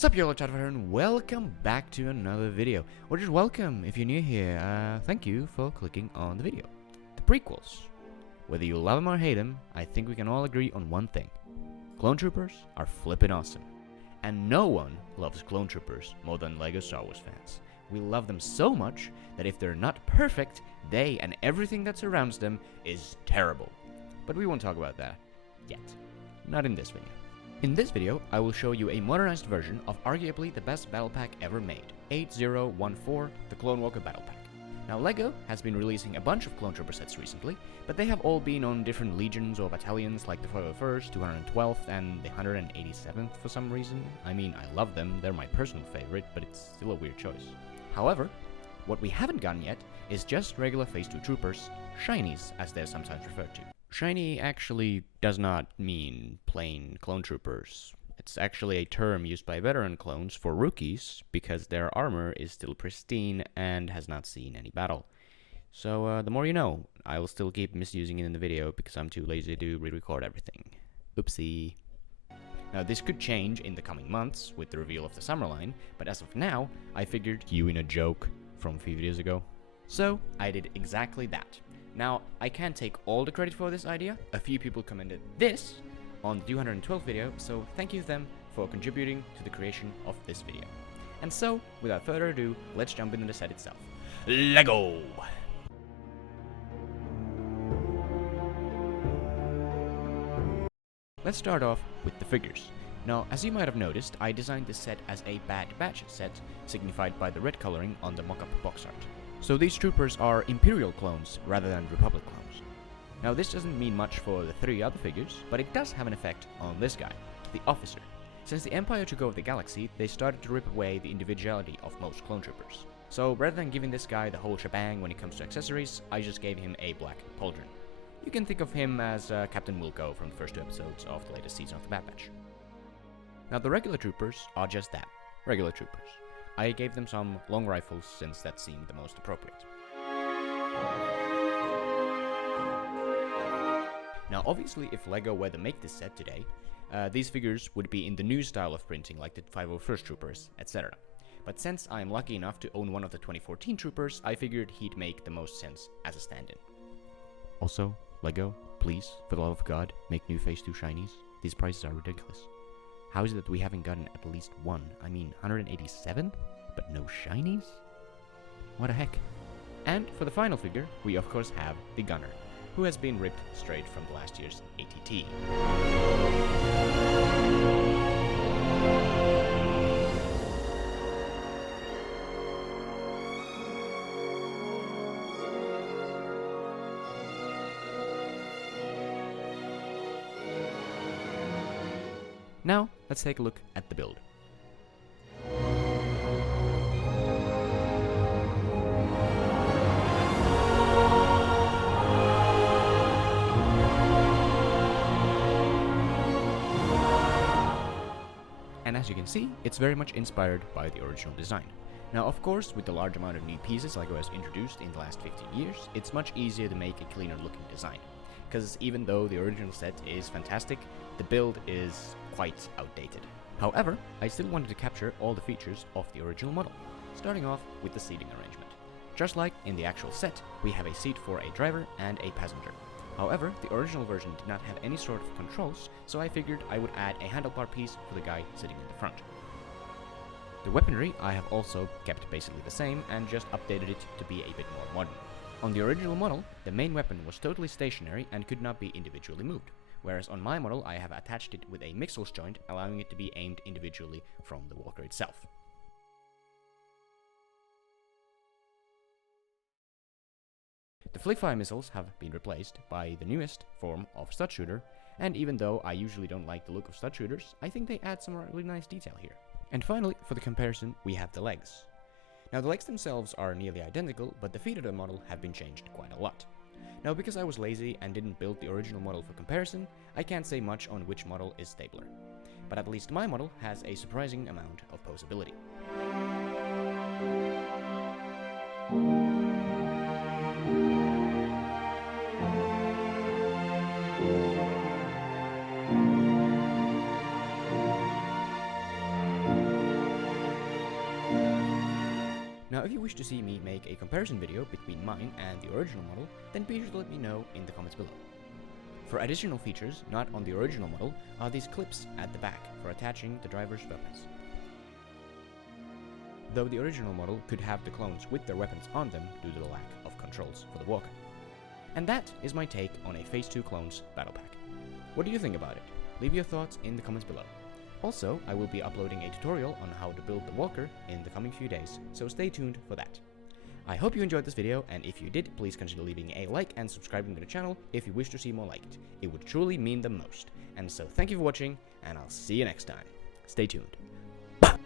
Sup y'all, chat and welcome back to another video, or just welcome if you're new here. Thank you for clicking on the video. The prequels. Whether you love them or hate them, I think we can all agree on one thing. Clone Troopers are flippin' awesome. And no one loves Clone Troopers more than LEGO Star Wars fans. We love them so much that if they're not perfect, they and everything that surrounds them is terrible. But we won't talk about that yet. Not in this video. In this video, I will show you a modernized version of arguably the best battle pack ever made, 8014, the Clone Walker Battle Pack. Now LEGO has been releasing a bunch of Clone Trooper sets recently, but they have all been on different legions or battalions like the 501st, 212th, and the 187th for some reason. I mean, I love them, they're my personal favorite, but it's still a weird choice. However, what we haven't gotten yet is just regular Phase 2 Troopers, Shinies as they're sometimes referred to. Shiny actually does not mean plain clone troopers. It's actually a term used by veteran clones for rookies because their armor is still pristine and has not seen any battle. So the more you know. I will still keep misusing it in the video because I'm too lazy to re-record everything. Oopsie. Now this could change in the coming months with the reveal of the summer line, but as of now, I figured you in a joke from a few videos ago. So I did exactly that. Now, I can't take all the credit for this idea. A few people commented this on the 212 video, so thank you to them for contributing to the creation of this video. And so, without further ado, let's jump into the set itself. LEGO! Let's start off with the figures. Now, as you might have noticed, I designed this set as a Bad Batch set, signified by the red coloring on the mock-up box art. So these troopers are Imperial clones rather than Republic clones. Now this doesn't mean much for the three other figures, but it does have an effect on this guy, the officer. Since the Empire took over the galaxy, they started to rip away the individuality of most clone troopers. So rather than giving this guy the whole shebang when it comes to accessories, I just gave him a black pauldron. You can think of him as Captain Wilco from the first two episodes of the latest season of the Bad Batch. Now the regular troopers are just that, regular troopers. I gave them some long rifles since that seemed the most appropriate. Now obviously if LEGO were to make this set today, these figures would be in the new style of printing like the 501st Troopers, etc. But since I'm lucky enough to own one of the 2014 Troopers, I figured he'd make the most sense as a stand-in. Also, LEGO, please, for the love of God, make new Phase 2 Shinies. These prices are ridiculous. How is it that we haven't gotten at least one? I mean, 187? But no shinies? What the heck? And for the final figure, we of course have the Gunner, who has been ripped straight from last year's ATT. Now, let's take a look at the build. And as you can see, it's very much inspired by the original design. Now of course, with the large amount of new pieces LEGO has introduced in the last 15 years, it's much easier to make a cleaner looking design. Because even though the original set is fantastic, the build is quite outdated. However, I still wanted to capture all the features of the original model, starting off with the seating arrangement. Just like in the actual set, we have a seat for a driver and a passenger. However, the original version did not have any sort of controls, so I figured I would add a handlebar piece for the guy sitting in the front. The weaponry I have also kept basically the same and just updated it to be a bit more modern. On the original model, the main weapon was totally stationary and could not be individually moved, whereas on my model I have attached it with a mixels joint, allowing it to be aimed individually from the walker itself. The flick-fire missiles have been replaced by the newest form of stud shooter, and even though I usually don't like the look of stud shooters, I think they add some really nice detail here. And finally, for the comparison, we have the legs. Now the legs themselves are nearly identical, but the feet of the model have been changed quite a lot. Now because I was lazy and didn't build the original model for comparison, I can't say much on which model is stabler. But at least my model has a surprising amount of posability. Now, if you wish to see me make a comparison video between mine and the original model, then be sure to let me know in the comments below. For additional features not on the original model are these clips at the back for attaching the driver's weapons. Though the original model could have the clones with their weapons on them due to the lack of controls for the walker. And that is my take on a Phase 2 Clones battle pack. What do you think about it? Leave your thoughts in the comments below. Also, I will be uploading a tutorial on how to build the walker in the coming few days, so stay tuned for that. I hope you enjoyed this video, and if you did, please consider leaving a like and subscribing to the channel if you wish to see more like it. It would truly mean the most. And so thank you for watching, and I'll see you next time. Stay tuned. Bye!